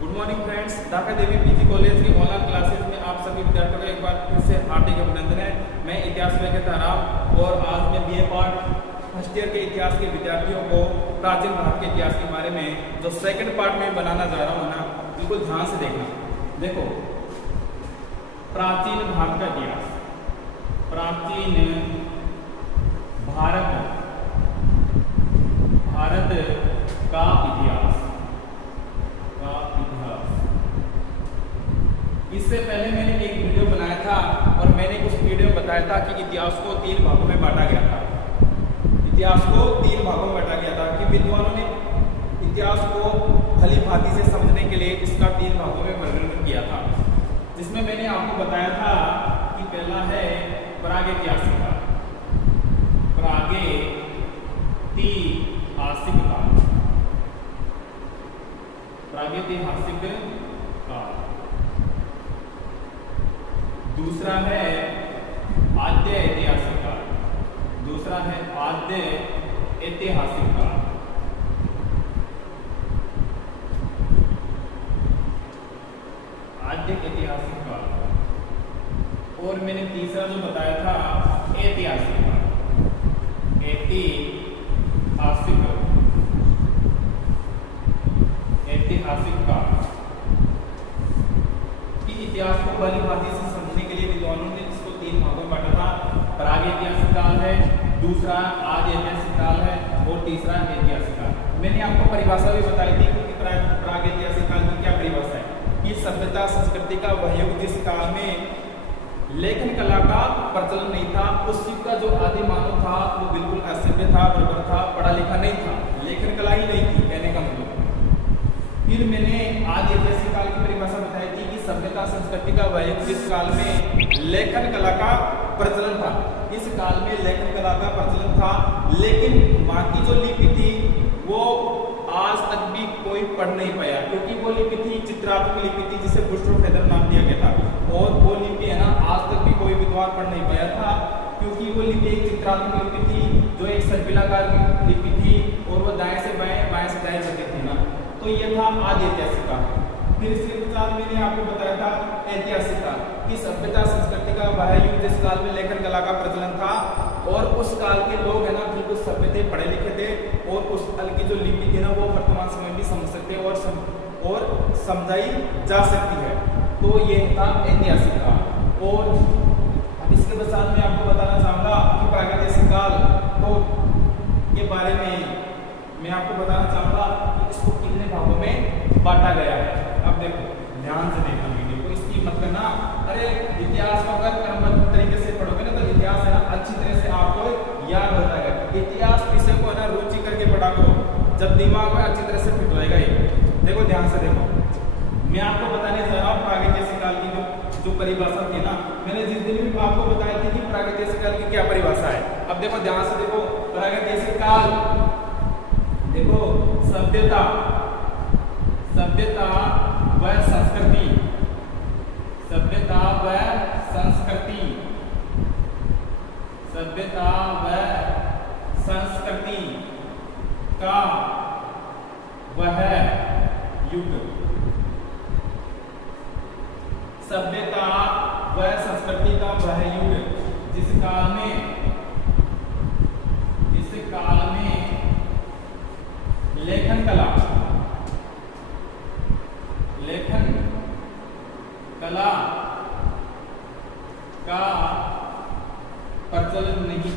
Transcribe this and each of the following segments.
Good morning friends, Dhaka देवी PG college की online classes में आप सभी विद्यार्थियों का एक बार फिर से हार्दिक अभिनंदन है। मैं इतिहास में ताराब और आज मैं बीए पार्ट फर्स्ट ईयर के इतिहास के विद्यार्थियों को प्राचीन भारत के इतिहास के बारे में जो सेकंड पार्ट में बनाना जा रहा हूँ ना, बिल्कुल ध्यान से देखना। देखो, प्राचीन भारत का इतिहास, प्राचीन भारत का इतिहास। इससे पहले मैंने एक वीडियो बनाया था और मैंने उस वीडियो में बताया था कि इतिहास को 3 भागों में बांटा गया था। इतिहास को 3 भागों में बांटा गया था कि विद्वानों ने इतिहास को भली भांति से समझने के लिए इसका 3 भागों में वर्गीकरण किया था, जिसमें मैंने आपको बताया था कि पहला है प्रागैतिहासिक काल, प्रागैतिहासिक काल, प्रागैतिहासिक काल। दूसरा है आद्य ऐतिहासिक काल, दूसरा है आद्य ऐतिहासिक काल। आद्य ऐतिहासिक काल। और मैंने तीसरा जो बताया था ऐतिहासिक काल, ऐतिहासिक काल। इतिहास को भली भांति से समझने के लिए विद्वानों ने इसको 3 भागों में बांटा था। प्रागैतिहासिक काल है, दूसरा आद्य ऐतिहासिक काल है और तीसरा ऐतिहासिक काल। मैंने आपको परिभाषा भी बताई थी कि प्रागैतिहासिक काल की क्या परिभाषा है कि सभ्यता संस्कृति का वह युग जिस काल में लेखन कला का प्रचलन नहीं था। उस युग का जो आदि मानव था वो बिल्कुल असभ्य था, बर्बर था, पढ़ा लिखा नहीं था, लेखन कला ही नहीं थी, कहने का मतलब। फिर मैंने आदि ऐतिहासिक काल की परिभाषा बताई थी कि सभ्यता संस्कृति का वह युग जिस काल में लेखन कला का प्रचलन था। इस काल में लेखन कला का प्रचलन था, लेकिन वहां की जो लिपि थी वो आज तक भी कोई पढ़ नहीं पाया, क्योंकि वो लिपि थी चित्रात्मक लिपि थी, जिसे बुस्टरफेदर नाम दिया गया था। और वो लिपि है ना, आज तक भी कोई विद्वान पढ़ नहीं पाया था, क्योंकि वो लिपि एक चित्रात्मक लिपि थी, जो एक सर्पिलाकार लिपि थी और वो दाएं से बाएं, बाएं से दाएं करती थी ना। तो ये था आदि ऐतिहासिक काल। फिर इसके साथ मैंने आपको बताया था ऐतिहासिक काल कि सभ्यता संस्कृति का वह युग जिस काल में लेखन कला का प्रचलन था और उस काल के लोग है ना बिल्कुल सभ्य थे, पढ़े लिखे थे और उस काल की जो लिपि थी ना वो वर्तमान समय भी समझ सकते और समझाई जा सकती है। तो ये था ऐतिहासिक काल। और अब इसके साथ मैं आपको बताना चाहूंगा कि प्रागैतिहासिक काल के बारे में मैं आपको बताना चाहूंगा कि इसको कितने भागों में बांटा गया है। अब देखो, ध्यान से देखना वीडियो को, इसकी मत करना अरे इतिहास को अगर क्रमबद्ध तरीके से पढ़ोगे ना तो इतिहास है ना अच्छी तरह से आपको याद हो जाएगा। इतिहास विषय को है ना रुचि करके पढ़ा करो, जब दिमाग में अच्छी तरह से फिट होएगा। ये देखो, ध्यान से देखो, मैं आपको बताने जा रहा हूँ प्रागैतिहासिक काल की जो परिभाषा थी ना, मैंने जिस दिन भी आपको बताई थी कि प्रागैतिहासिक काल की क्या परिभाषा है। अब देखो, ध्यान से देखो, प्रागैतिहासिक काल देखो, सभ्यता व संस्कृति, सभ्यता व संस्कृति, सभ्यता व संस्कृति का वह युग, सभ्यता व संस्कृति का वह युग जिस काल में लेखन कला का प्रचलन नहीं था,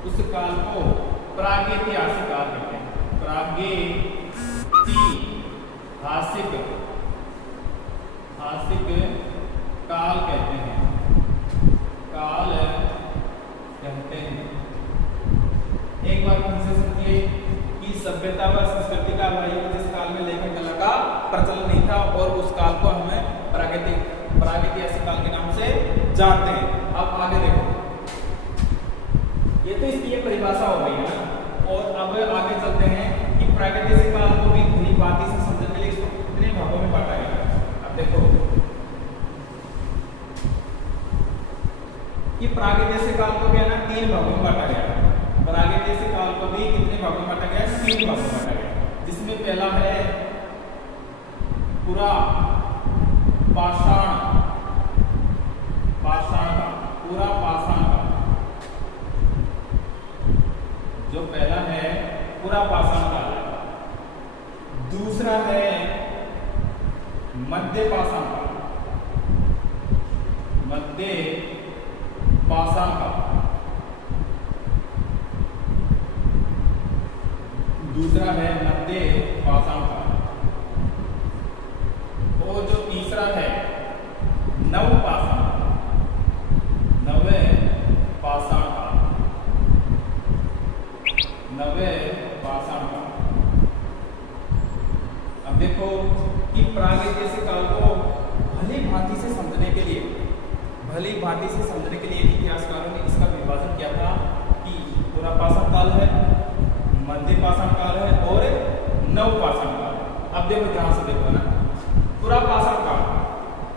उस काल को प्रागैतिहासिक काल कहते हैं। प्रागैतिहासिक काल कहते हैं। एक बार फिर से समझिए कि सभ्यता व संस्कृति का वह युग जिस काल में लेखन कला का प्रचलन नहीं था और उस काल को हमें प्रागैतिहासिक काल के नाम से जानते हैं। अब आगे देखो, ये तो इसकी परिभाषा हो गई है ना, और अब आगे चलते हैं कि प्रागैतिहासिक काल को प्रागैतिहासिक काल को भी है ना 3 भागों में बांटा गया है। प्रागैतिहासिक काल को भी कितने भागों में बांटा गया है? 3 भागों में बांटा गया है। जिसमें पहला है पूरा पाषाण का, पूरा पाषाण का, जो पहला है पूरा पाषाण काल है। दूसरा है मध्य पाषाण काल, मध्य पाषाण काल। दूसरा है मध्य पाषाण काल। और जो तीसरा है नव पाषाण, नव पाषाण काल, नव पाषाण काल। अब देखो कि प्रागैतिहासिक काल को भली भांति से समझने के लिए, भली भांति से समझने के लिए इतिहासकारों ने इसका विभाजन किया था कि पूरा पाषाण काल है, मध्य पाषाण काल है और नव पाषाण काल है। अब देखो ध्यान से देखो ना, पूरा पाषाण काल,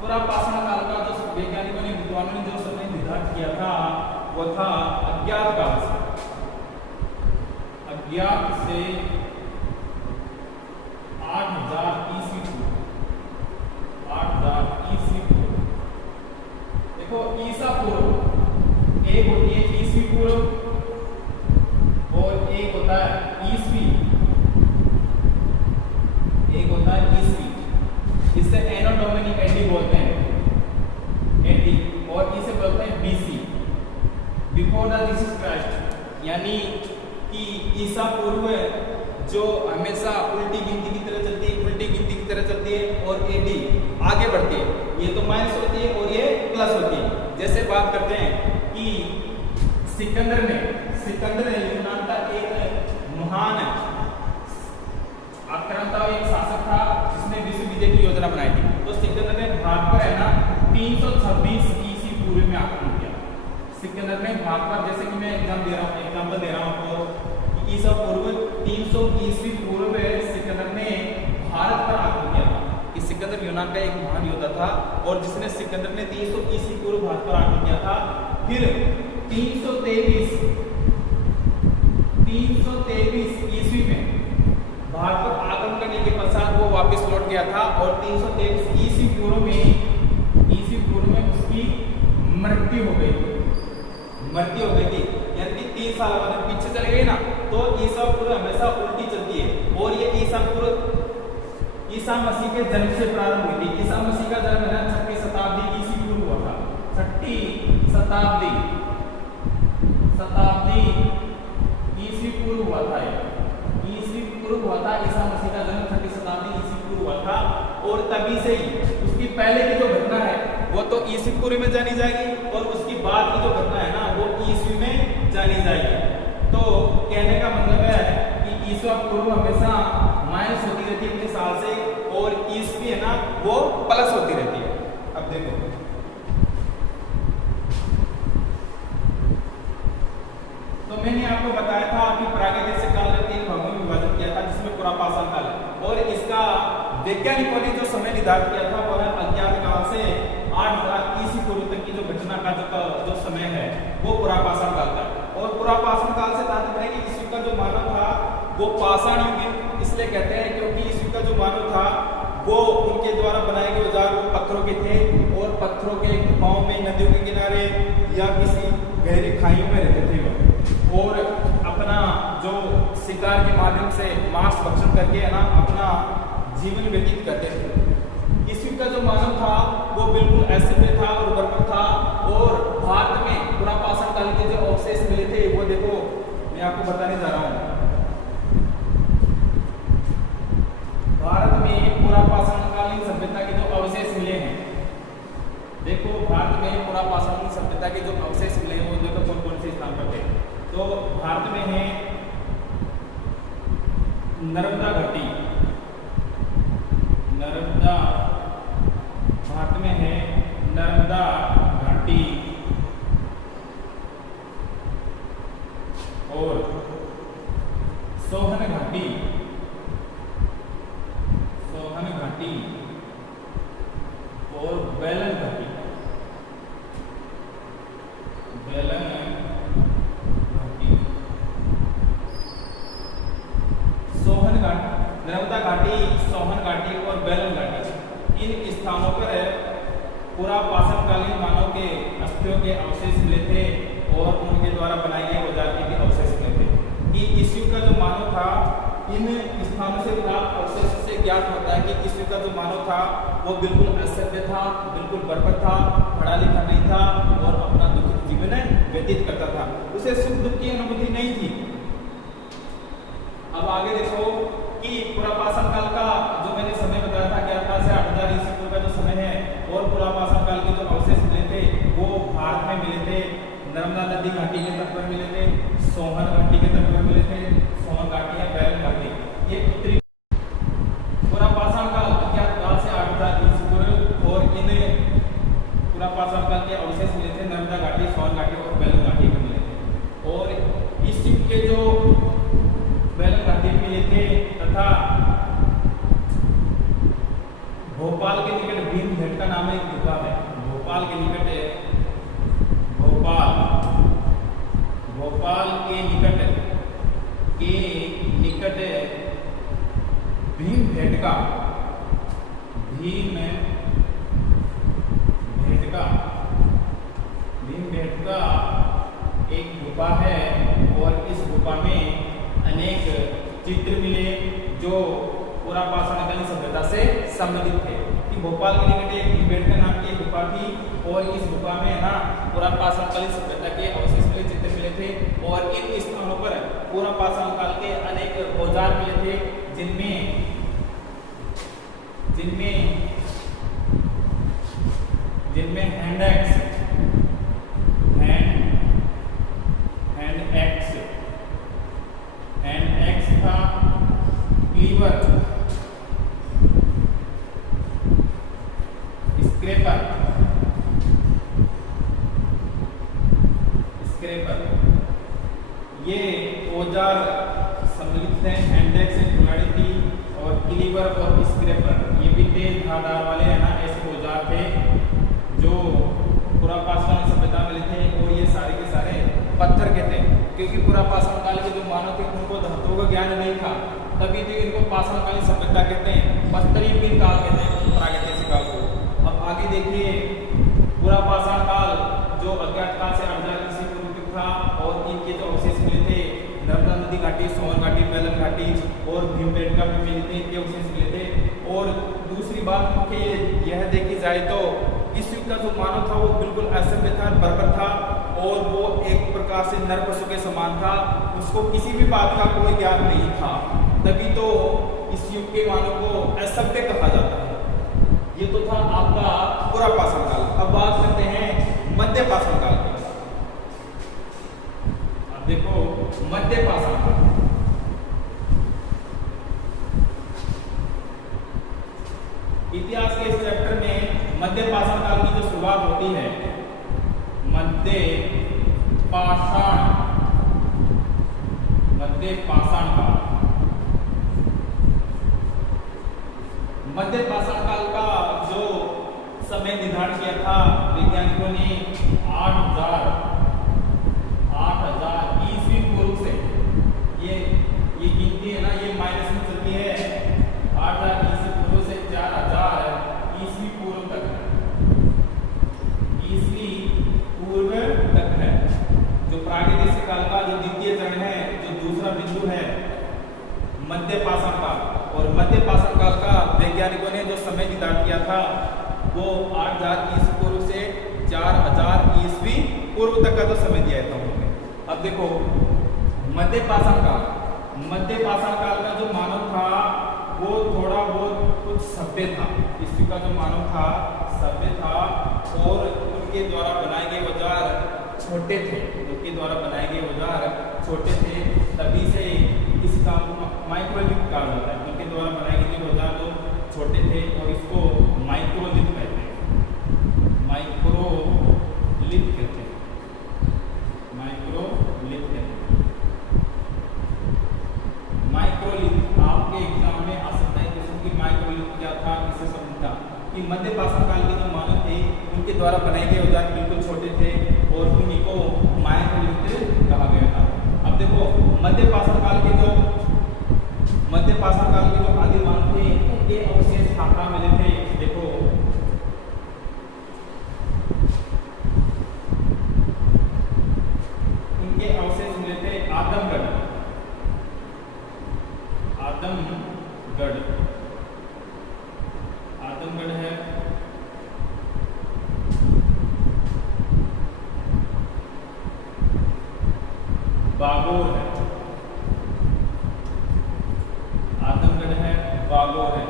पूरा पाषाण काल का जो वैज्ञानिकों ने, विद्वानों ने जो समय निर्धारित किया था वो था अज्ञात काल से, अज्ञात से 8000 ईस्वी पूर्व, 8000 ईस्वी पूर्व। देखो ईसा पूर्व एक होती है ईस्वी पूर्व और एक होता है ईस्वी, एक होता है ईस्वी। इससे एनो डोमिनी एडी बोलते हैं, एडी, और इसे बोलते हैं BC, before the Jesus Christ. यानी कि ईसा पूर्व जो हमेशा उल्टी गिनती की तरह चलती है, उल्टी गिनती की तरह चलती है, और एडी आगे बढ़ती है, ये तो माइनस होती है और ये प्लस होती है। जैसे बात करते हैं कि सिकंदर ने यूनान का एक महान आक्रांता, एक शासक था जिसने विश्व विजय की योजना बनाई थी। तो सिकंदर ने भारत पर है ना 326 ईस्वी पूर्व में आक्रमण किया। सिकंदर ने भारत पर, जैसे कि मैं एग्जाम्पल दे रहा हूं आपको, ईसा पूर्व 300 ईस्वी पूर्व में सिकंदर ने भारत पर आक्रमण किया था। कि सिकंदर यूनान का एक महान योद्धा था और जिसने सिकंदर ने 300 ईस्वी पूर्व भारत पर आक्रमण किया था। फिर 323 ईस्वी में भारत पर आक्रमण करने के पश्चात वो वापस लौट गया था और 323 ईस्वी पूर्व में उसकी मृत्यु हो गई थी। यानी कि 3 साल बाद पीछे चले गए ना, तो ईसा पूर्व हमेशा उल्टी चलती है। और ये ईसा पूर्व ईसा मसीह के जन्म से प्रारंभ हुई थी। ईसा मसीह का जन्म है 6वीं शताब्दी ईस्वी पूर्व हुआ था। 6वीं शताब्दी ईस्वी पूर्व हुआ था। ईस्वी पूर्व हुआ था, ईसा मसीह का जन्म 6वीं शताब्दी ईस्वी पूर्व हुआ था। और तभी से ही उसकी पहले की जो घटना है वो तो ईस्वी पूर्व में जानी जाएगी और उसकी बाद की जो घटना है ना वो ईस्वी में जानी जाएगी। तो कहने का मतलब है कि ईसा पूर्व हमेशा माइनस होती रहती है अपने साल से, और ईस्वी है ना वो प्लस होती रहती है। अब देखो तो मैंने आपको बताया था कि प्रागैतिहासिक काल में 3 भागों में विभाजन किया था, जिसमें पूरा पाषाण काल है। और इसका वैज्ञानिकों ने जो समय निर्धारित किया था वो है अज्ञात काल से 8000 ईस्वी पूर्व तक की जो घटना का जो समय है वो पूरा पाषाण काल था। और पूरा पाषाण काल से तात्पर्य है कि ईस्वी का जो मानव था वो पाषाण युगीन इसलिए कहते हैं क्योंकि ईस्वी का जो मानव था वो उनके द्वारा बनाए गए औजार वो पत्थरों के थे, और पत्थरों के गुफाओं में, नदियों के किनारे या किसी गहरी खाइयों में रहते थे वो, और अपना जो शिकार के माध्यम से मांस भक्षण करके है ना अपना जीवन व्यतीत करते थे। ईस्वी का जो मानव था वो बिल्कुल ऐसे में था और बर्बर था। और भारत में पूरा पाषाण काल के जो अवशेष मिले थे वो देखो मैं आपको बताने जा रहा हूँ। भारत में पूरा पाषाणकालीन सभ्यता के जो अवशेष मिले हैं, देखो भारत में पूरा पाषाणकालीन सभ्यता के जो अवशेष मिले हैं वो देखो कौन कौन से स्थान पर थे। तो भारत में है नर्मदा घाटी, भारत में है नर्मदा घाटी और सोहन घाटी और बेलन घाटी। नर्मदा घाटी, सोहन घाटी और बेलन घाटी, इन स्थानों पर पूरा पाषाणकालीन मानव के अस्थियों के अवशेष मिले थे और उनके द्वारा बनाए गए औजार के भी अवशेष मिले थे। कि इस युग का जो मानव था, इन स्थानों से प्राप्त अवशेष से ज्ञात होता है कि इस युग का जो मानव था वो बिल्कुल असभ्य था, बिल्कुल बर्बर था, पढ़ा लिखा नहीं था और अपना दुखित जीवन व्यतीत करता था। उसे सुख दुख की अनुभूति नहीं थी। अब आगे देखो कि पुरापाषाण काल का जो मैंने समय बताया था 11,000 से 8,000 ईस्वी पूर्व का जो समय है, और पुरापाषाण काल के जो अवशेष मिले थे वो भारत में मिले थे। नर्मदा नदी घाटी के तट पर मिले थे, सोहन घाटी के तट पर मिले थे, सोहन घाटी है, बेलन घाटी, ये उत्तरी पुरापाषाण काल 11,000 से 8,000 ईस्वी पूर्व। और इन पुरापाषाण काल के अवशेष मिले थे नर्मदा घाटी, सोहन घाटी और बेलन घाटी में मिले थे। और इस युग के जो बेलन घाटी में मिले थे तथा भोपाल के निकट भीमबेटका का नाम एक गुफा है। भोपाल के निकट भीमबेटका एक गुफा है और इस गुफा में अनेक चित्र मिले जो पुरापाषाणकालीन सभ्यता से संबंधित थे। कि भोपाल के निकट एक भीमबेटका नाम की एक गुफा थी और इस गुफा में ना पुरापाषाणकालीन सभ्यता के अवशेष मिले, चित्र मिले थे। और इन स्थानों पर पुरापाषाण काल के अनेक औजार मिले थे जिनमें हैंड एक्स था, क्लीवर, स्क्रैपर, ये औजार सम्मिलित हैं। हैंड एक्स एक कुल्हाड़ी थी और क्लीवर और स्क्रैपर ये भी तेज धारदार वाले है ना ऐसे औजार थे जो पुरापाषाण सभ्यता में थे। और ये सारे के सारे पत्थर के थे, क्योंकि पुरापाषाण काल के जो मानव थे उनको धातुओं का ज्ञान नहीं था, तभी तो इनको पाषाणकालीन सभ्यता कहते हैं, पत्थरीयुगीन काल कहते हैं प्रागैतिहासिक काल को। अब आगे देखिए, पुरापाषाण काल जो अज्ञात काल से 8,000 ईस्वी पूर्व था और इनके जो अवशेष मिले थे नर्मदा नदी घाटी, सोहन घाटी, बेलन घाटी और भीमबेटका में मिले थे, इनके अवशेष मिले थे। और दूसरी बात मुख्य यह देखी जाए तो इस युग का जो मानव था वो बिल्कुल असभ्य था, बर्बर था और वो एक प्रकार से नर पशु के समान था, उसको किसी भी बात का कोई ज्ञान नहीं था, तभी तो इस युग के मानव को असभ्य कहा जाता है। ये तो था आपका पुरापाषाण काल। अब बात करते हैं मध्यपाषाण काल की। अब देखो मध्यपाषाण काल, इतिहास के इस चैप्टर में मध्यपाषाण काल की जो शुरुआत होती है, मध्यपाषाण काल, मध्यपाषाण काल का जो समय निर्धारण किया था वैज्ञानिकों ने 8,000 ईस्वी पूर्व से, ये गिनती है ना, ये माइनस में चलती है, 8,000 ईस्वी पूर्व से 4,000 ईस्वी पूर्व तक है। जो प्रागैतिहासिक काल का जो द्वितीय चरण है, जो दूसरा बिंदु है मध्यपाषाण काल, और मध्यपाषाण काल का वैज्ञानिकों ने जो समय निर्धारित किया था वो 8,000 ईस्वी पूर्व से 4,000 ईस्वी पूर्व तक का जो समय दिया था उन्होंने। अब देखो मध्यपाषाण काल का जो मानव था वो थोड़ा बहुत कुछ सभ्य था। इस का जो मानव था सभ्य था और उनके द्वारा बनाए गए औजार छोटे थे, तभी से इस काम को माइक्रोलिथ कहा जाता है। उनके द्वारा बनाए गए औजार जो छोटे थे और इसको माइक्रोलिथ कहते हैं, माइक्रोलिथ आपके एग्जाम में आ सकता है कि माइक्रोलिथ क्या था, इससे समझता कि मध्यपाषाण काल के जो मानव थे उनके द्वारा बनाए गए औजार बिल्कुल छोटे थे और उन्हीं को माइक्रोलिथ कहा गया था। अब देखो मध्यपाषाण काल के जो मध्य पाषाण काल के जो आदि मानव थे उनके अवशेष कहाँ मिले थे? देखो उनके अवशेष मिले थे आदमगढ़, आदमगढ़, आदमगढ़ है, बागोर है, आदमगढ़ है, बागोर है।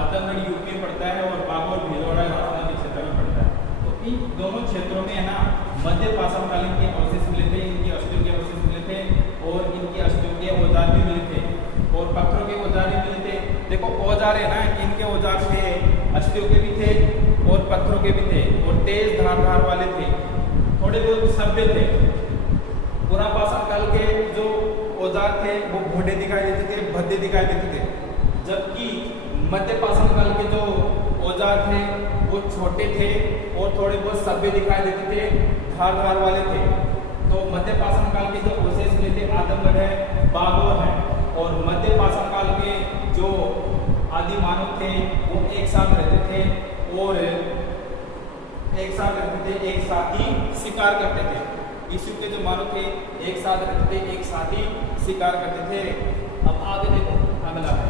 आदमगढ़ यूपी में पड़ता है और बागोर भीलवाड़ा राजस्थान के क्षेत्र में पड़ता है। तो इन दोनों क्षेत्रों में है ना मध्य पाषाण कालीन के अवशेष मिले थे, इनकी अस्थियों के अवशेष मिले थे और इनकी अस्थियों के औजार भी मिले थे और पत्थरों के औजार भी मिले थे। देखो औजार है ना, इनके औजार थे, अस्थियों के भी थे और पत्थरों के भी थे और तेज धार वाले थे, थोड़े बहुत सभ्य थे। पुराना पाषाण काल के जो औजार थे वो भोंडे दिखाई देते थे, भद्दे दिखाई देते थे, जबकि मध्य पाषाण काल के जो औजार थे वो छोटे थे और थोड़े बहुत सभ्य दिखाई देते थे, धार वाले थे। तो मध्य पाषाण काल के जो अवशेष मिले थे आदमगढ़ है, बागोर है और मध्य पाषाण काल के जो आदि मानव थे वो एक साथ रहते थे और एक साथ ही शिकार करते थे। इस युग के जो मानव थे एक साथ रहते थे, एक साथ ही शिकार करते थे। अब आगे देखो अगला है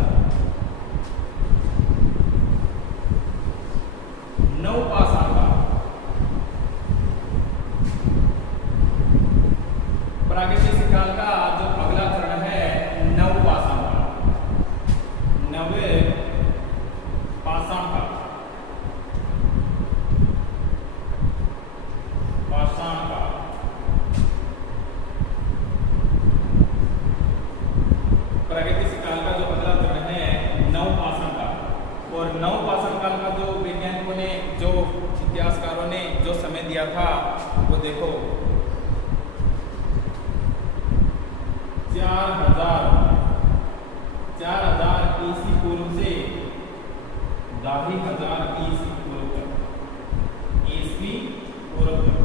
नवपाषाण काल। प्रागैतिहासिक काल का जो अगला चरण है नवपाषाण काल, नवे पाषाण काल, पाषाण काल। प्रागैतिहासिक काल का जो अगला चरण है नवपाषाण काल और नवपाषाण काल का जो वैज्ञानिकों ने, जो इतिहासकारों ने जो समय दिया था वो देखो 4000 ईसी पूर्व से 2500 ईसी पूर्व तक, ईस्वी पूर्व तक।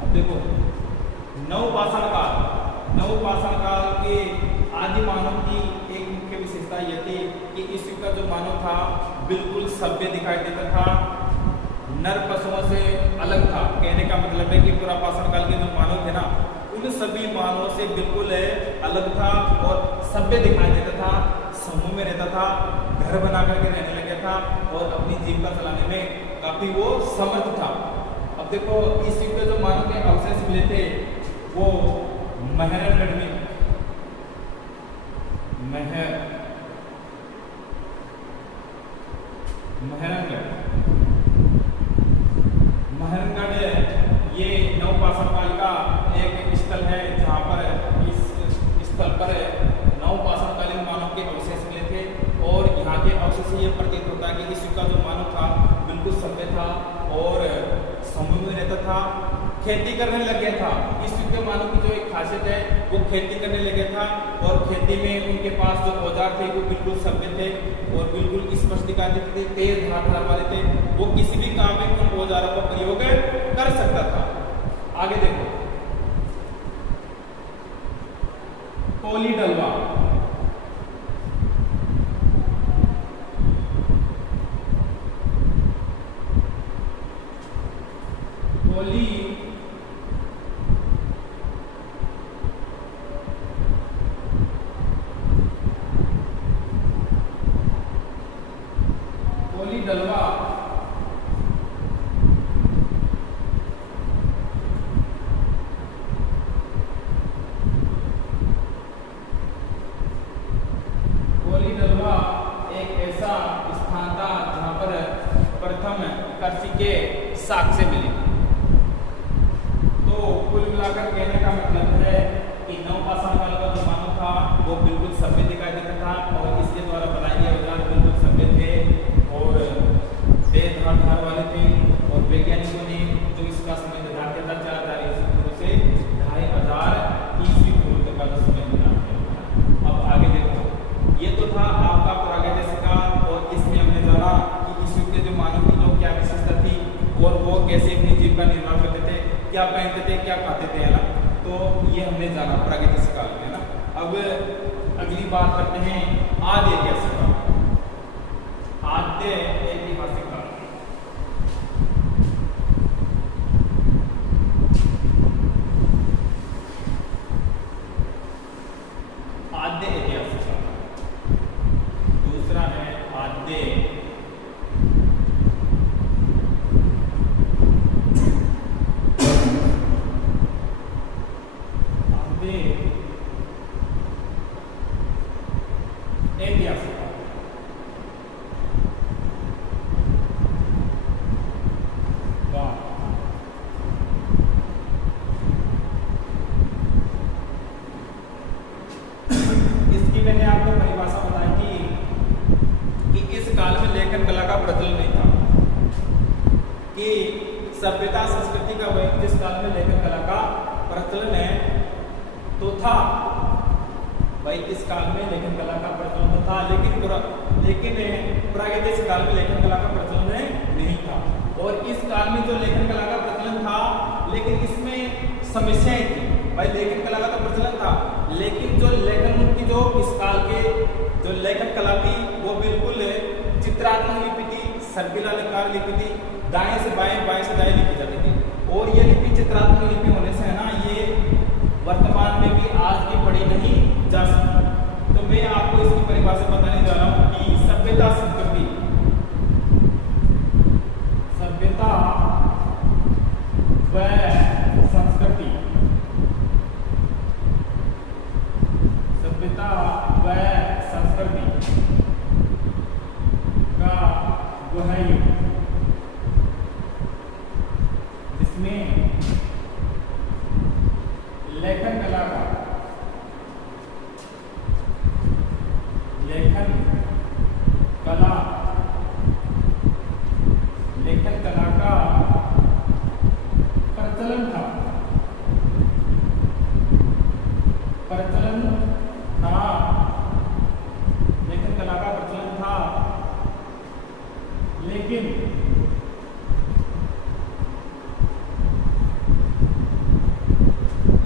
अब देखो नवपाषाण काल के आदि मानव की एक मुख्य विशेषता यह थी कि इस युग का जो मानव था बिल्कुल सभ्य दिखाई देता था, नर पशुओं से अलग था। कहने का मतलब है कि पूरा पाषाण काल के जो मानव थे ना उन सभी मानवों से बिल्कुल अलग था और सभ्य दिखाई देता था, समूह में रहता था, घर बना करके रहने लगा था और अपनी जीविका चलाने में काफी वो समर्थ था। अब देखो इस युग के जो मानव के अवशेष मिले थे वो महरणगढ़ में, महरणगढ़ ये नवपाषाण काल का एक स्थल है जहाँ पर इस स्थल पर नवपाषाण कालीन मानव के अवशेष मिले थे और यहाँ के अवशेष से ये प्रतीत होता है कि इस युग का जो मानव था बिल्कुल सभ्य था और समूह में रहता था, खेती करने लग गया था। इस युग के मानव की जो एक खासियत है वो खेती करने लगे था और खेती में उनके पास जो औजार थे वो बिल्कुल सभ्य थे और बिल्कुल स्पष्ट दिखाई देते थे, तेज धार वाले थे। वो किसी भी काम में उन औजारों का प्रयोग कर सकता था। आगे देखो कोली डलवा, कोली डलवा एक ऐसा स्थान था जहां पर प्रथम कृषि के साक्ष्य मिले। तो कुल मिलाकर कहने का मतलब है कि नवपाषाण काल का जो मानव था वो बिल्कुल सभ्य दिखाई देता था और इसके द्वारा बनाए गए औजार बिल्कुल सभ्य थे और तेज धार वाले थे और वैज्ञानिकों ने जो इसका समय निर्धारण किया था 4000 ईस्वी पूर्व से 2500 ईस्वी पूर्व तक का जो समय निर्धारण किया। अब आगे देखो, ये तो था आपका प्रागैतिहासिक काल और इसमें हमने जाना कि इस युग के जो मानव की जो क्या विशेषता थी और वो कैसे अपनी जीविका निर्वाह करते थे, क्या पहनते थे, क्या खाते थे, है ना। तो ये हमने जाना प्रागैतिहासिक काल में, है ना। अब अगली बात करते हैं आद्य ऐतिहासिक काल। आद्य ऐतिहासिक काल, आद्य ऐतिहासिक काल। दूसरा है आद्य ऐतिहासिक काल। इसकी मैंने आपको परिभाषा बताई थी कि इस काल में लेखन कला का प्रचलन नहीं था, कि सभ्यता संस्कृति का वह जिस काल में लेखन कला का प्रचलन है तो था भाई, इस काल में लेखन कला का प्रचलन तो था, लेकिन प्रागैतिहासिक काल में लेखन कला का प्रचलन नहीं था। और इस काल में जो लेखन कला का प्रचलन था, लेकिन इसमें समस्याएं थी भाई। लेखन कला का तो प्रचलन था, लेकिन जो लेखन की जो इस काल के जो लेखन कला थी वो बिल्कुल चित्रात्मक लिपि थी, सर्पिलाकार लिपि थी, दाएं से बाएं बाएं से दाएं लिखी जाती थी। और ये लिपि चित्रात्मक लिपि होने से है ना, ये वर्तमान में भी आज भी पढ़ी नहीं जा सकती। तो मैं आपको इसकी परिभाषा बताने जा रहा हूं कि सभ्यता संस्कृति, सभ्यता व संस्कृति, सभ्यता व संस्कृति का वह युग जिसमें लेखन कला का प्रचलन था, लेखन कला का प्रचलन था, लेकिन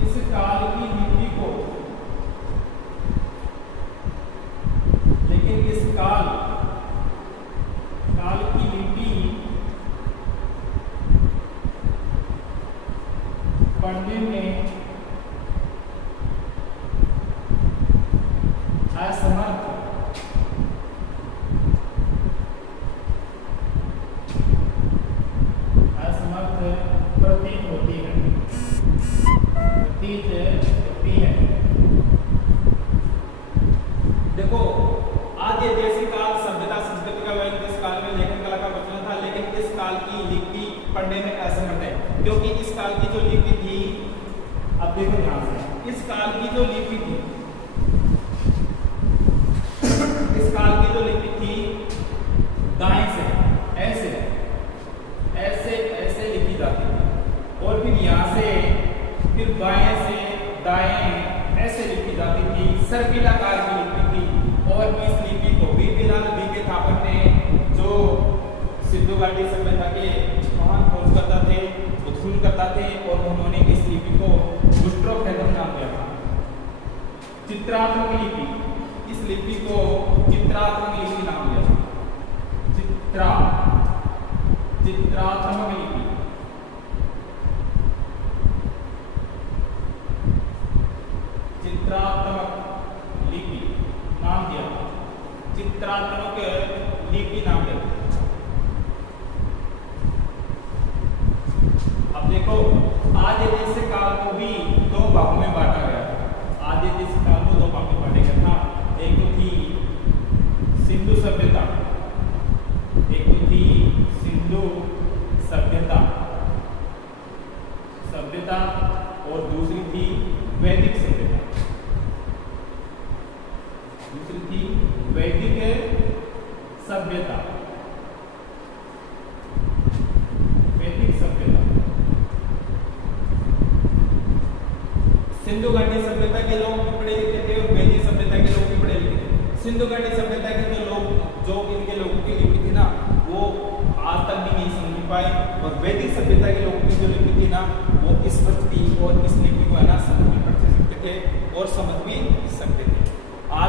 इस काल की लिपि को, इस काल की लिपि पढ़ने में असमर्थ प्रतीत होती है, देखो आद्य ऐतिहासिक काल सभ्यता संस्कृति का वह जिस काल में लेखन कला का प्रचलन था, लेकिन इस काल की लिपि पढ़ने में असमर्थ है, क्योंकि इस काल की जो लिपि थी, अब देखो ध्यान से, इस काल की जो लिपि थी, इस काल की जो लिपि थी दाएं से ऐसे ऐसे ऐसे लिखी जाती थी, और फिर यहाँ से फिर बाएं से दाएं ऐसे लिखी जाती थी, सर्पिलाकार की लिपि थी। और इस लिपि को बीके थापा ने जो सिंधु घाटी सभ्यता के महान खोजकर्ता थे, उत्खननकर्ता थे, और उन्होंने इस लिपि को बुस्ट्रोफेलम नाम दिया था, चित्रात्मक लिपि। इस लिपि को चित्रात्मक लिपि नाम दिया था, चित्रात्मक लिपि। चित्रात्मक लिपि नाम दिया, चित्रात्मक लिपि नाम दिया। अब देखो आद्य काल को भी दो भागों में बांटा गया। आद्य काल को दो भागों में बांटा गया था, एक तो थी सिंधु सभ्यता, एक तो थी सिंधु सभ्यता और दूसरी थी वैदिक सभ्यता। दूसरी थी वैदिक सभ्यता, वैदिक सभ्यता। सिंधु घाटी सभ्यता के लोग भी पढ़े लिखे थे और वैदिक सभ्यता के लोग भी पढ़े लिखे थे। सिंधु घाटी सभ्यता के जो लोग, जो इनके लोगों की लिपि थी ना, वो आज तक भी नहीं समझ पाए, और वैदिक सभ्यता के लोगों की जो लिपि थी ना, वो स्पष्ट थी और इस लिपि को है ना समझ भी सकते थे और समझ भी सकते थे। आज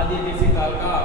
आदि ऐतिहासिक काल का